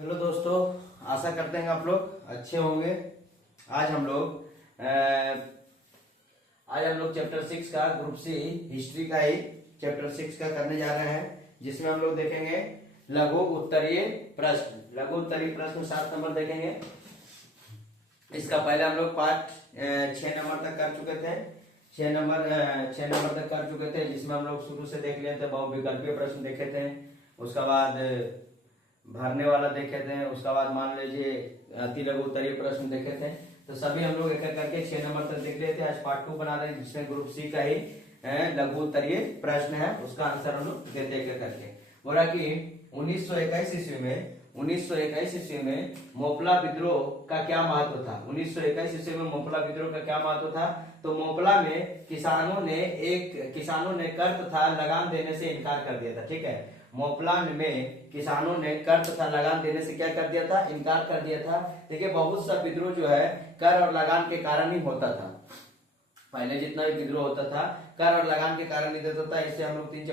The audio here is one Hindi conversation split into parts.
हेलो दोस्तों, आशा करते हैं आप लोग अच्छे होंगे। आज हम लोग चैप्टर 6 का ग्रुप सी हिस्ट्री का ही चैप्टर 6 का करने जा रहे हैं, जिसमें हम लोग देखेंगे लघु उत्तरीय प्रश्न। लघु उत्तरीय प्रश्न 7 नंबर देखेंगे। इसका पहले हम लोग पार्ट 6 नंबर तक कर चुके थे। 6 नंबर तक कर चुके थे, जिसमें हम लोग शुरू से देख लिए थे। बहुविकल्पीय प्रश्न देखे थे, उसका बाद भरने वाला देखे थे, उसका बाद मान लीजिए अति लघु उत्तरीय प्रश्न देखे थे। तो सभी हम लोग एक एक करके 6 नंबर तक देख लिए थे। आज पार्ट 2 बना रहे हैं, जिसमें ग्रुप सी का ही लघु उत्तरीय प्रश्न है, उसका आंसर हम लोग देते एक एक करके। बोला कि 1921 ईस्वी में मोपला विद्रोह का क्या महत्व था। 1921 ईस्वी में मोपला विद्रोह का क्या महत्व था। तो मोपला में किसानों ने कर तथा लगान देने से इनकार कर दिया था। ठीक है, मोपला में किसानों ने कर तथा लगान देने से क्या कर दिया था, इनकार कर दिया था। देखिए, बहुत सा विद्रोह जो है कर और लगान के कारण ही होता था। पहले जितना भी विद्रोह होता था कर और लगान के कारण ही देता था। इससे हम लोग 3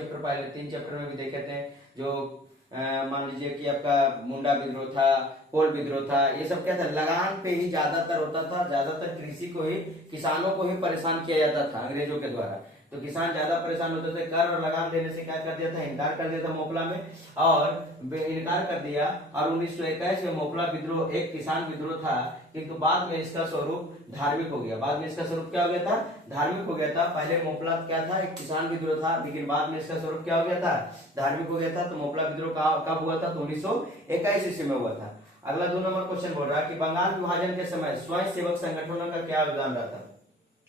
चैप्टर में भी देखे थे। जो मान लीजिए कि आपका मुंडा विद्रोह था, कोल विद्रोह था, ये सब क्या था, लगान पे ही ज्यादातर होता था। ज्यादातर कृषि को ही, किसानों को ही परेशान किया जाता था अंग्रेजों के द्वारा। तो किसान ज्यादा परेशान होते थे। कर और लगान देने से क्या कर दिया था, इनकार कर दिया था मोपला में, और इनकार कर दिया। और 1921 में मोपला विद्रोह एक किसान विद्रोह था, किंतु बाद में इसका स्वरूप धार्मिक हो गया। बाद में इसका स्वरूप क्या हो गया था, धार्मिक हो गया था। पहले मोपला क्या था, एक किसान विद्रोह था, लेकिन बाद में इसका स्वरूप क्या हो गया था, धार्मिक हो गया था। तो मोपला विद्रोह कब हुआ था, तो 1921 ईस्वी में हुआ था। अगला 2 नंबर क्वेश्चन बोल रहा है कि बंगाल विभाजन के समय स्वयं सेवक संगठनों का क्या योगदान रहा था।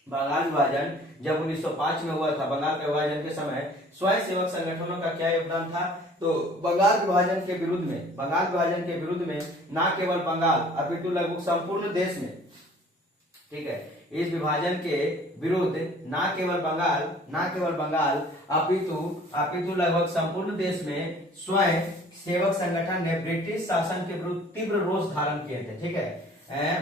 बंगाल विभाजन जब 1905 में हुआ था, बंगाल के विभाजन के समय स्वयं सेवक संगठनों का क्या योगदान था। तो बंगाल विभाजन के विरुद्ध में न केवल बंगाल अपितु लगभग संपूर्ण देश में, ठीक है, इस विभाजन के विरुद्ध न केवल बंगाल अपितु लगभग संपूर्ण देश में स्वयं सेवक संगठन ने ब्रिटिश शासन के विरुद्ध तीव्र रोष धारण किए थे। ठीक है,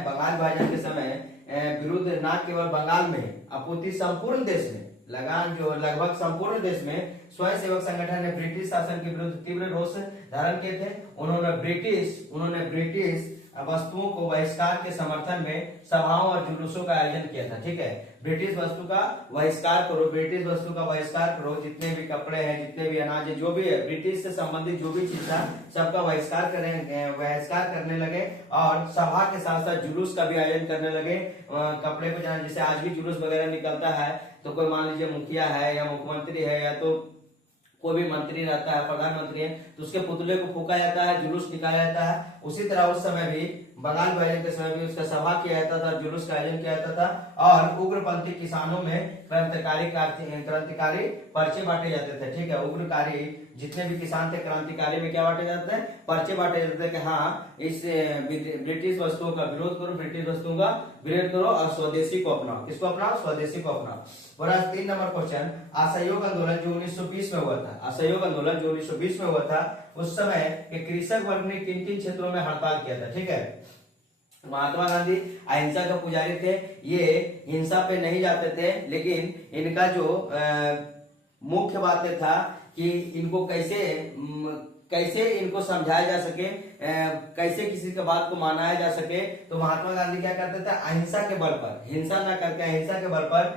बंगाल विभाजन के समय विरुद्ध न केवल बंगाल में अपितु संपूर्ण देश में, लगभग संपूर्ण देश में स्वयं सेवक संगठन ने ब्रिटिश शासन के विरुद्ध तीव्र रोष धारण किए थे। उन्होंने ब्रिटिश वस्तुओं को बहिष्कार के समर्थन में सभाओं और जुलूसों का आयोजन किया था। ठीक है, ब्रिटिश वस्तु का बहिष्कार करो, जितने भी कपड़े हैं, जितने भी अनाज है, जो भी है, ब्रिटिश से संबंधित जो भी चीज था, सबका बहिष्कार करने लगे। और सभा के साथ साथ जुलूस का भी आयोजन करने लगे। कपड़े को जाना, जैसे आज भी जुलूस वगैरह निकलता है, तो कोई मान लीजिए मुखिया है या मुख्यमंत्री है या तो कोई भी मंत्री रहता है, प्रधानमंत्री है, तो उसके पुतले को फूका जाता है, जुलूस निकाला जाता है। उसी तरह उस समय भी बंगाल विभाजन के समय भी उसका सभा किया जाता था, जुलूस का आयोजन किया जाता था। और उग्रपंथी किसानों में क्रांतिकारी पर्चे बांटे जाते थे। ठीक है, उग्रकारी जितने भी किसान थे, क्रांतिकारी में क्या बांटे जाते हैं, पर्चे बांटे जाते थे कि हाँ, इस ब्रिटिश वस्तुओं का विरोध करो, ब्रिटिश वस्तुओं का विरोध करो और स्वदेशी को अपनाओ। किसको अपनाओ, स्वदेशी को अपनाओ। और आज 3 नंबर क्वेश्चन, असहयोग आंदोलन जो 1920 में हुआ था, उस समय के कृषक वर्ग ने किन किन क्षेत्रों में हड़ताल किया था। ठीक है, महात्मा गांधी अहिंसा के पुजारी थे। ये हिंसा पे नहीं जाते थे, लेकिन इनका जो मुख्य बातें था कि इनको कैसे इनको समझाया जा सके, कैसे किसी के बात को मनाया जा सके। तो महात्मा गांधी क्या करते थे, अहिंसा के बल पर, हिंसा न करके अहिंसा के बल पर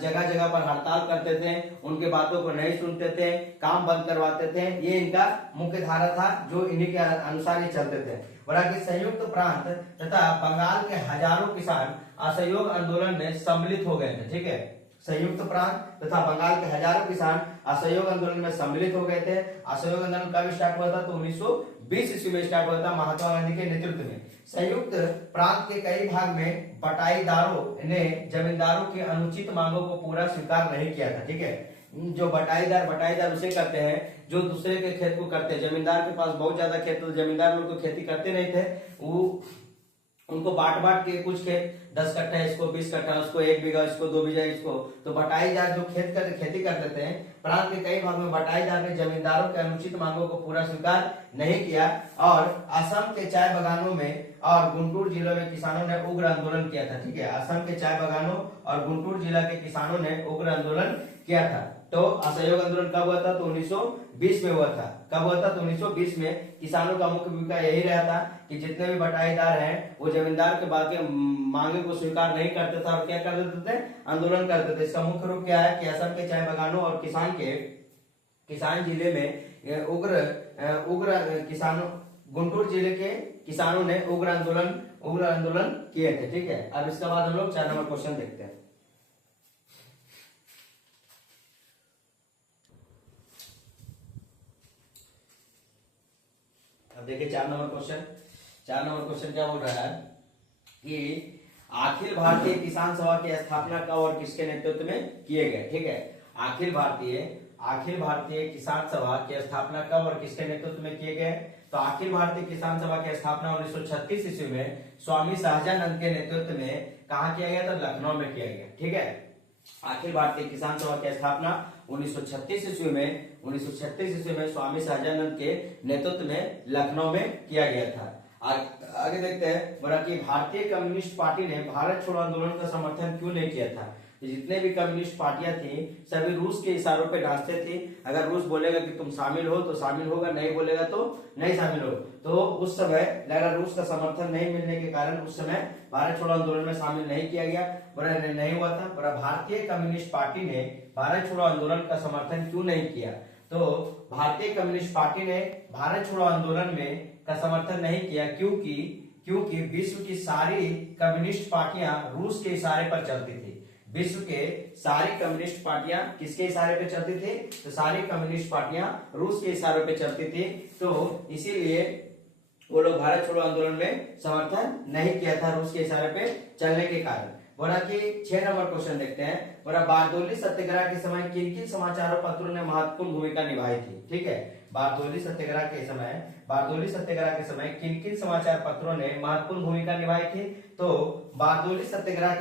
जगह जगह पर हड़ताल करते थे, उनके बातों को नहीं सुनते थे, काम बंद करवाते थे। ये इनका मुख्य धारा था, जो इन्हीं के अनुसार ही चलते थे। बोला कि संयुक्त प्रांत तथा बंगाल के हजारों किसान असहयोग आंदोलन में सम्मिलित हो गए थे। ठीक है, संयुक्त प्रांत तथा बंगाल के हजारों किसान असहयोग आंदोलन में सम्मिलित हो गए थे। असहयोग आंदोलन कब स्टार्ट हुआ था, तो 1920 ईस्वी में स्टार्ट हुआ था, महात्मा गांधी के नेतृत्व में। संयुक्त प्रांत के कई भाग में बटाईदारों ने जमींदारों की अनुचित मांगों को पूरा स्वीकार नहीं किया था। ठीक है, जो बटाईदार उसे करते हैं जो दूसरे के खेत को करते हैं। जमींदार के पास बहुत ज्यादा खेत, तो जमींदार लोग तो खेती करते नहीं थे, वो उनको बांट के कुछ खेत 10 कट्ठा इसको, 20 कट्ठा उसको, 1 बीघा इसको, 2 बीघा इसको। तो बटाईदार जो खेती करते थे, प्रांत के कई भाग में बटाईदार ने जमींदारों के अनुचित मांगों को पूरा स्वीकार नहीं किया। और असम के चाय बागानों में और गुंटूर जिलों में किसानों ने उग्र आंदोलन किया था। ठीक है, असम के चाय बागानों और गुंटूर जिला के किसानों ने उग्र आंदोलन किया था। तो असहयोग आंदोलन कब हुआ था? तो 1920 में हुआ था। कब हुआ था? तो 1920 में। किसानों का मुख्य भूमिका यही रहा था कि जितने भी बटाईदार हैं वो जमींदार के बाकी मांगे को स्वीकार नहीं करते थे और क्या कर देते थे? आंदोलन करते थे। इसका मुख्य रूप क्या है कि असम के चाय बागानों और किसान जिले में उग्र उग्र किसानों गुंटूर जिले के किसानों ने उग्र आंदोलन किए थे। ठीक है, अब इसके बाद हम लोग 4 नंबर क्वेश्चन देखते हैं। अब देखिए 4 नंबर क्वेश्चन। 4 नंबर क्वेश्चन क्या बोल रहा है कि अखिल भारतीय किसान सभा की स्थापना कब और किसके नेतृत्व में किए गए? ठीक है, अखिल भारतीय किसान सभा की स्थापना कब और किसके नेतृत्व में किए गए? तो अखिल भारतीय किसान सभा की स्थापना 1936 ईस्वी में स्वामी सहजानंद के नेतृत्व में कहा किया गया? तो लखनऊ में किया गया। ठीक है, अखिल भारतीय किसान सभा की स्थापना 1936 ईस्वी में स्वामी सहजानंद के नेतृत्व में लखनऊ में किया गया था। आगे देखते हैं बोला कि भारतीय कम्युनिस्ट पार्टी ने भारत छोड़ो आंदोलन का समर्थन क्यों नहीं किया था? जितने भी कम्युनिस्ट पार्टियां थी सभी रूस के इशारों पे नाचते थे। अगर रूस बोलेगा कि तुम शामिल हो तो शामिल होगा, नहीं बोलेगा तो नहीं शामिल हो। तो उस समय लगा रूस का समर्थन नहीं मिलने के कारण उस समय भारत छोड़ो आंदोलन में शामिल नहीं किया गया, बड़ा नहीं हुआ था। बड़ा भारतीय कम्युनिस्ट पार्टी ने भारत छोड़ो आंदोलन का समर्थन क्यों नहीं किया? तो भारतीय कम्युनिस्ट पार्टी ने भारत छोड़ो आंदोलन में का समर्थन नहीं किया क्योंकि विश्व की सारी कम्युनिस्ट पार्टियां रूस के इशारे पर चलती थी। विश्व के सारी कम्युनिस्ट पार्टियां किसके इशारे पे चलती थी? तो सारी कम्युनिस्ट पार्टियां रूस के इशारे पे चलती थी। तो इसीलिए वो लोग भारत छोड़ो आंदोलन में समर्थन नहीं किया था रूस के इशारे पे चलने के कारण। बोला कि 6 नंबर क्वेश्चन देखते हैं। बोला बारदोली सत्याग्रह के समय किन किन समाचारों पत्रों ने महत्वपूर्ण भूमिका निभाई थी? ठीक है, बारदोली सत्याग्रह के समय किन किन समाचार पत्रों ने महत्वपूर्ण भूमिका निभाई थी? तो बारदोली सत्याग्रह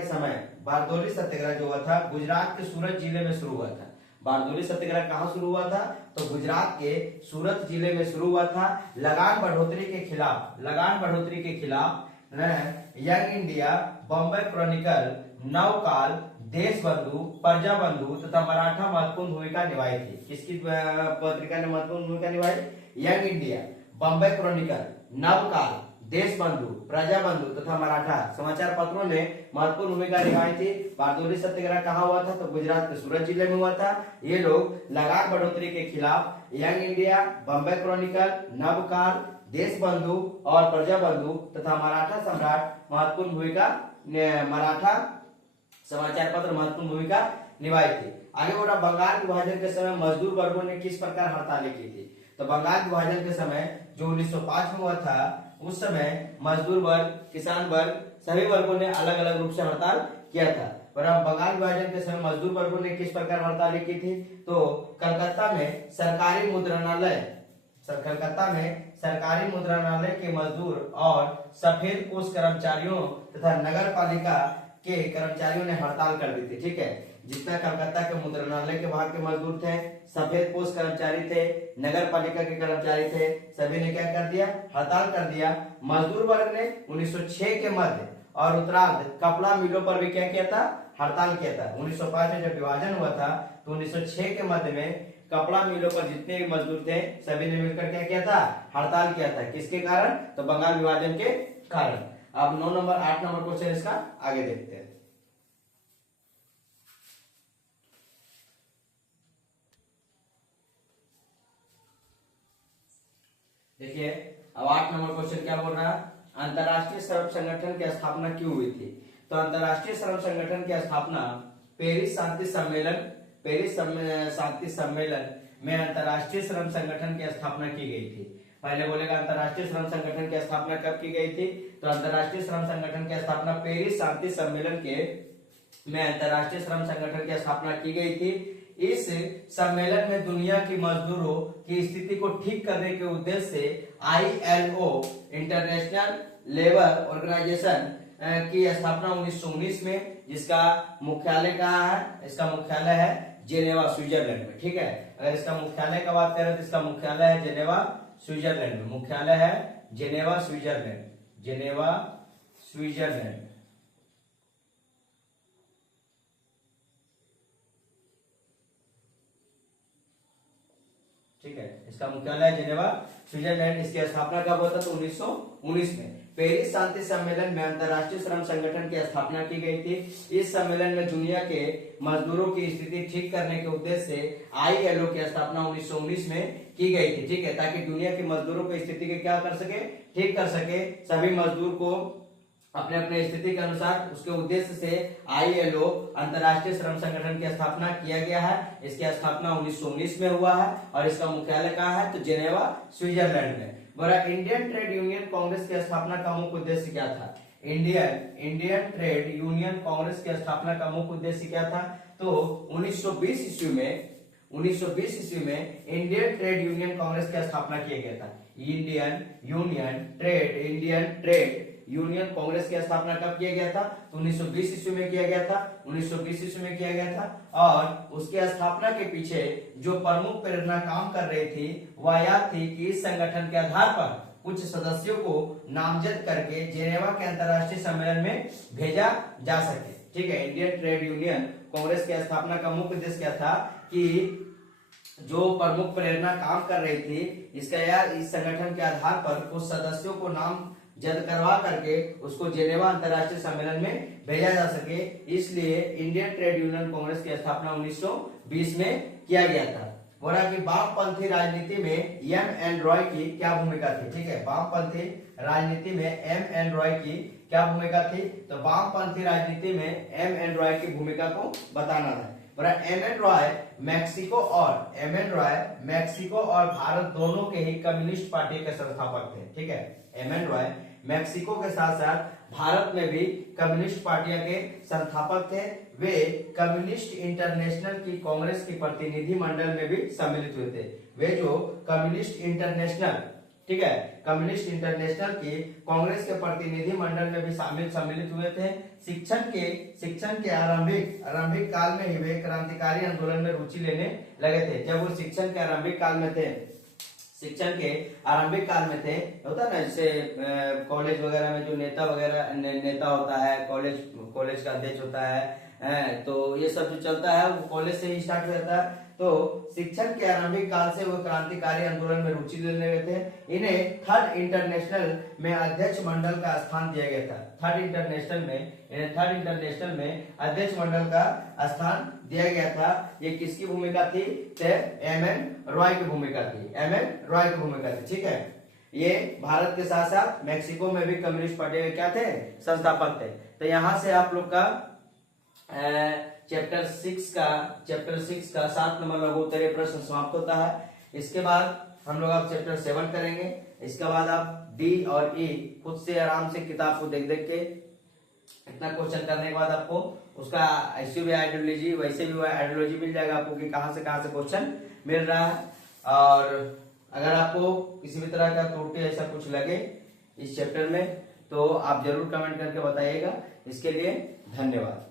जो हुआ था गुजरात के सूरत जिले में शुरू हुआ था। बारदोली सत्याग्रह कहाँ शुरू हुआ था? तो गुजरात के सूरत जिले में शुरू हुआ था। लगान बढ़ोतरी के खिलाफ Young India, Bombay Chronicle, Navakal, Deshbandhu, Prajabandhu तथा मराठा महत्वपूर्ण भूमिका निभाई थी। किसकी पत्रिका ने महत्वपूर्ण भूमिका निभाई? Young India, Bombay Chronicle, Navakal, Deshbandhu, Prajabandhu तथा मराठा समाचार पत्रों ने महत्वपूर्ण भूमिका निभाई थी। बारदोली सत्याग्रह कहाँ हुआ था? तो गुजरात के सूरत जिले में हुआ था। ये लोग लगान बढ़ोतरी के खिलाफ Young India, Bombay Chronicle, Navakal, Deshbandhu और प्रजाबंधु तथा मराठा समाचार पत्र महत्वपूर्ण भूमिका निभाई थी। आगे बोला बंगाल विभाजन के समय मजदूर वर्गों ने किस प्रकार हड़तालें की थी? तो बंगाल विभाजन के समय जो 1905 में हुआ था उस समय मजदूर वर्ग, किसान वर्ग सभी वर्गों ने अलग अलग रूप से हड़ताल किया था। और अब बंगाल विभाजन के समय मजदूर वर्गों ने किस प्रकार हड़तालें की थी? तो कलकत्ता में सरकारी मुद्रणालय के मजदूर और सफेद पोस्ट कर्मचारियों तथा नगर पालिका के कर्मचारियों ने हड़ताल कर दी थी। ठीक है, जितना कलकत्ता के मुद्रणालय के वहां के मजदूर थे, सफेद पोस्ट कर्मचारी थे, नगर पालिका के कर्मचारी थे, सभी ने क्या कर दिया? हड़ताल कर दिया। मजदूर वर्ग ने 1906 के मध्य और उत्तरार्ध कपड़ा मिलों पर भी क्या किया था? हड़ताल किया था। 1905 में जब विभाजन हुआ था तो 1906 के मध्य में कपड़ा मिलों पर जितने भी मजदूर थे सभी ने मिलकर क्या किया था? हड़ताल किया था। किसके कारण? तो बंगाल विभाजन के कारण। अब 9 नंबर 8 नंबर क्वेश्चन इसका आगे देखते हैं। देखिए अब 8 नंबर क्वेश्चन क्या बोल रहा है? अंतरराष्ट्रीय श्रम संगठन की स्थापना क्यों हुई थी? तो अंतरराष्ट्रीय श्रम संगठन की स्थापना पेरिस शांति सम्मेलन में अंतरराष्ट्रीय श्रम संगठन की स्थापना की गई थी। पहले बोलेगा अंतरराष्ट्रीय श्रम संगठन की स्थापना कब की गई थी? तो अंतरराष्ट्रीय श्रम संगठन की स्थापना पेरिस शांति सम्मेलन में अंतरराष्ट्रीय श्रम संगठन की स्थापना की गई थी। इस सम्मेलन में दुनिया की मजदूरों की स्थिति को ठीक करने के उद्देश्य से ILO इंटरनेशनल लेबर ऑर्गेनाइजेशन की स्थापना 1919 में, जिसका मुख्यालय कहाँ है? इसका मुख्यालय है जेनेवा, स्विट्जरलैंड में। ठीक है, अगर इसका मुख्यालय का बात करें तो इसका मुख्यालय है जेनेवा, स्विट्जरलैंड में। मुख्यालय है जेनेवा, स्विट्जरलैंड। ठीक है, इसका मुख्यालय जिनेवा स्विट्जरलैंड। इसकी स्थापना कब हुआ था? तो 1919 में। पेरिस शांति सम्मेलन में अंतर्राष्ट्रीय श्रम संगठन की स्थापना की गई थी। इस सम्मेलन में दुनिया के मजदूरों की स्थिति ठीक करने के उद्देश्य से ILO की स्थापना 1919 में की गई थी। ठीक है, ताकि दुनिया के मजदूरों की स्थिति के क्या कर सके? ठीक कर सके। सभी मजदूर को अपने अपने स्थिति के अनुसार, उसके उद्देश्य से ILO अंतर्राष्ट्रीय श्रम संगठन की स्थापना किया गया है। इसकी स्थापना 1919 में हुआ है और इसका मुख्यालय कहाँ है? तो जिनेवा स्विट्जरलैंड में। बोला इंडियन ट्रेड यूनियन कांग्रेस की स्थापना का मुख्य उद्देश्य क्या था? इंडियन ट्रेड यूनियन कांग्रेस की स्थापना का मुख्य उद्देश्य क्या था? तो 1920 ईस्वी में इंडियन ट्रेड यूनियन कांग्रेस की स्थापना किया गया था। इंडियन ट्रेड यूनियन कांग्रेस की स्थापना कब किया गया था? तो 1920 ईस्वी में किया गया था। और उसके स्थापना के पीछे जो प्रमुख प्रेरणा काम कर रही थी वह यह थी कि इस संगठन के आधार पर कुछ सदस्यों को नामजद करके जेनेवा के अंतर्राष्ट्रीय सम्मेलन में भेजा जा सके। ठीक है, इंडियन ट्रेड यूनियन कांग्रेस की स्थापना का मुख्य उद्देश्य क्या था? कि जो प्रमुख प्रेरणा काम कर रही थी इस संगठन के आधार पर कुछ सदस्यों को नामजद करवा करके उसको जेनेवा अंतर्राष्ट्रीय सम्मेलन में भेजा जा सके, इसलिए इंडियन ट्रेड यूनियन कांग्रेस की स्थापना 1920 में किया गया था। बोला कि वामपंथी राजनीति में M.N. रॉय की क्या भूमिका थी? ठीक है, वामपंथी राजनीति में M.N. रॉय की क्या भूमिका थी? तो वामपंथी राजनीति में M.N. रॉय की भूमिका को बताना है। M.N. रॉय मैक्सिको और भारत दोनों के ही कम्युनिस्ट पार्टी के संस्थापक थे। ठीक है, M.N. रॉय मैक्सिको के साथ साथ भारत में भी कम्युनिस्ट पार्टियां के संस्थापक थे। वे कम्युनिस्ट इंटरनेशनल की कांग्रेस की प्रतिनिधि मंडल में भी सम्मिलित हुए थे। वे जो कम्युनिस्ट इंटरनेशनल, ठीक है, कम्युनिस्ट इंटरनेशनल की कांग्रेस के प्रतिनिधि मंडल में भी सम्मिलित हुए थे। शिक्षण के आरंभिक काल में ही वे क्रांतिकारी आंदोलन में रुचि लेने लगे थे। जब वो शिक्षण के आरंभिक काल में थे, होता ना, जैसे कॉलेज वगैरह में जो नेता होता है, कॉलेज का अध्यक्ष होता है, तो ये सब जो चलता है वो कॉलेज से ही स्टार्ट होता है। तो शिक्षण के आरंभिक काल से वो क्रांतिकारी आंदोलन में रुचि लेने लगे थे। इन्हें थर्ड इंटरनेशनल में अध्यक्ष मंडल का स्थान दिया गया था। थर्ड इंटरनेशनल में अध्यक्ष मंडल का स्थान दिया गया था। ये किसकी भूमिका थी? M.N. रॉय की भूमिका थी। ठीक है, ये भारत के साथ साथ मैक्सिको में भी कम्युनिस्ट पार्टी के क्या थे? संस्थापक थे। तो यहाँ से आप लोग का चैप्टर 6 का 7 नंबर लघु उत्तरीय प्रश्न समाप्त होता है। इसके बाद हम लोग आप चैप्टर 7 करेंगे। इसके बाद आप D और E खुद से आराम से किताब को देख के इतना क्वेश्चन करने के बाद आपको उसका ऐसे भी आइडियोलॉजी वैसे भी आइडियोलॉजी मिल जाएगा आपको कि कहां से क्वेश्चन मिल रहा है। और अगर आपको किसी भी तरह का त्रुटि ऐसा कुछ लगे इस चैप्टर में तो आप जरूर कमेंट करके बताइएगा। इसके लिए धन्यवाद।